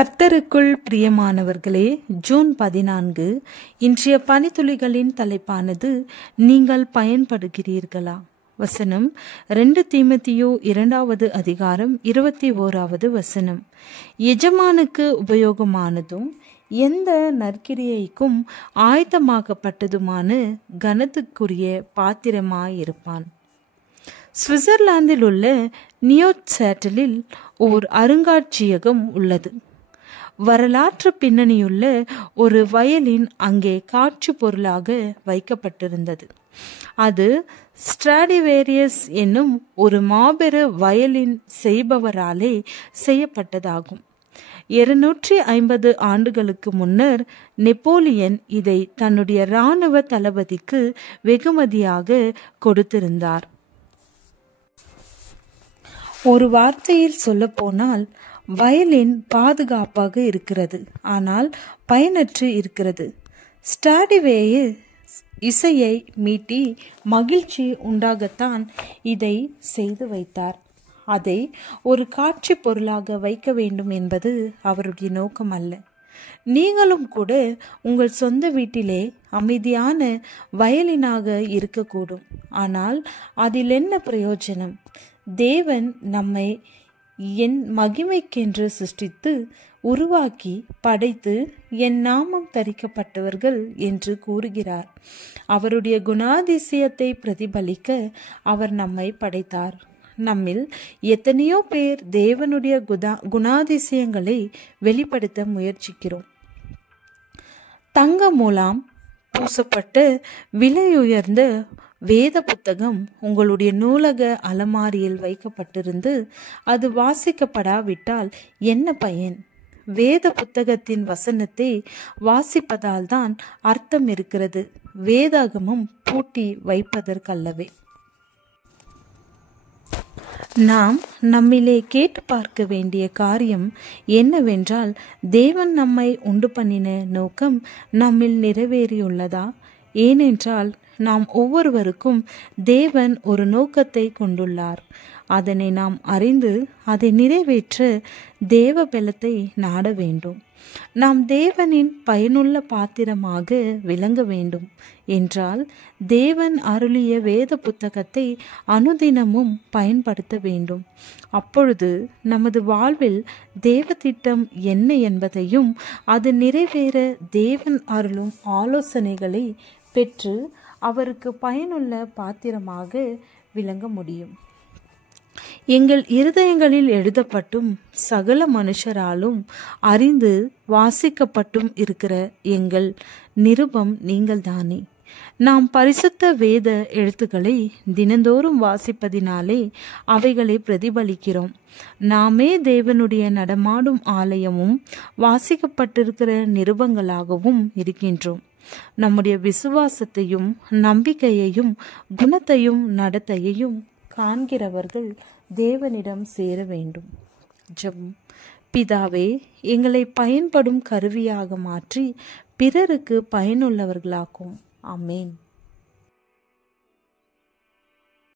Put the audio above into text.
கர்த்தருக்குள் பிரியமானவர்களே, ஜூன் 14 இன்றைய பனித்துளிகளின் தலைப்பானது நீங்கள் பயன்படுகிறீர்களா? வசனம் 2 தீமோத்தேயு 2வது அதிகாரம் 21வது வசனம். எஜமானுக்கு உபயோகமானதும் எந்த நற்கிரியைக்கும் ஆயத்தமாக்கப்பட்டதுமான கனத்துக்குரிய பாத்திரமாயிருப்பான். சுவிட்சர்லாந்தில் உள்ள நியூச்சேட்டலில் ஓர் அருங்காட்சியகம் உள்ளது. வரலாற்று பின்னணியுள்ள ஒரு வயலின் அங்கே காட்சி பொருளாக வைக்கப்பட்டிருந்தது. அது ஸ்ட்ராடிவேரியஸ் என்னும் ஒரு மாபெரு வயலின் செய்பவராலே செய்யப்பட்டதாகும். 250 ஆண்டுகளுக்கு முன்னர் நெப்போலியன் இதை தன்னுடைய இராணுவ தளபதிக்கு வெகுமதியாக கொடுத்திருந்தார். ஒரு வார்த்தையில் சொல்ல போனால், வயலின் பாதுகாப்பாக இருக்கிறது, ஆனால் பயனற்று இருக்கிறது. ஸ்ட்ராடிவேரியஸ் இசையை மீட்டி மகிழ்ச்சி உண்டாகத்தான் இதை செய்து வைத்தார். அதை ஒரு காட்சி பொருளாக வைக்க வேண்டும் என்பது அவருடைய நோக்கம் அல்ல. நீங்களும் கூட உங்கள் சொந்த வீட்டிலே அமைதியான வயலினாக இருக்கக்கூடும். ஆனால் அதில் என்ன பிரயோஜனம்? தேவன் நம்மை என் மகிமைக்கென்று சிருஷ்டித்து உருவாக்கி படைத்து என் நாமம் தரிக்கப்பட்டவர்கள் என்று கூறுகிறார். அவருடைய குணாதிசயத்தை பிரதிபலிக்க அவர் நம்மை படைத்தார். நம்மில் எத்தனையோ பேர் தேவனுடைய குணாதிசயங்களை வெளிப்படுத்த முயற்சிக்கிறோம். தங்க மூலம் பூசப்பட்ட விலையுயர்ந்த வேத புத்தகம் உங்களுடைய நூலக அலமாரியில் வைக்கப்பட்டிருந்து அது வாசிக்கப்படாவிட்டால் என்ன பயன்? வேத புத்தகத்தின் வசனத்தை வாசிப்பதால் தான் அர்த்தம் இருக்கிறது, வேதாகமும் பூட்டி வைப்பதற்கல்லவே. நாம் நம்மிலே கேட்டு பார்க்க வேண்டிய காரியம் என்னவென்றால், தேவன் நம்மை உண்டு பண்ணின நோக்கம் நம்மில் நிறைவேறியுள்ளதா? ஏனென்றால் நாம் ஒவ்வொருவருக்கும் தேவன் ஒரு நோக்கத்தை கொண்டுள்ளார். அதனை நாம் அறிந்து அதை நிறைவேற்ற தேவ பலத்தை நாட வேண்டும். நாம் தேவனின் பயனுள்ள பாத்திரமாக விளங்க வேண்டும் என்றால் தேவன் அருளிய வேத புத்தகத்தை அனுதினமும் பயன்படுத்த வேண்டும். அப்பொழுது நமது வாழ்வில் தேவ திட்டம் என்ன என்பதையும் அது நிறைவேற தேவன் அருளும் ஆலோசனைகளை பெற்று அவருக்கு பயனுள்ள பாத்திரமாக விளங்க முடியும். எங்கள் இருதயங்களில் எழுதப்பட்டும் சகல மனுஷராலும் அறிந்து வாசிக்கப்பட்டும் இருக்கிற எங்கள் நிருபம் நீங்கள் தானே. நாம் பரிசுத்த வேத எழுத்துக்களை தினந்தோறும் வாசிப்பதினாலே அவைகளை பிரதிபலிக்கிறோம். நாமே தேவனுடைய நடமாடும் ஆலயமும் வாசிக்கப்பட்டிருக்கிற நிருபங்களாகவும் இருக்கின்றோம். நம்முடைய விசுவாசத்தையும் நம்பிக்கையையும் குணத்தையும் நடத்தையையும் காண்கிறவர்கள் தேவனிடம் சேர வேண்டும். ஜெபம். பிதாவே, எங்களை பயன்படும் கருவியாக மாற்றி பிறருக்கு பயனுள்ளவர்களாக்கும். ஆமேன்.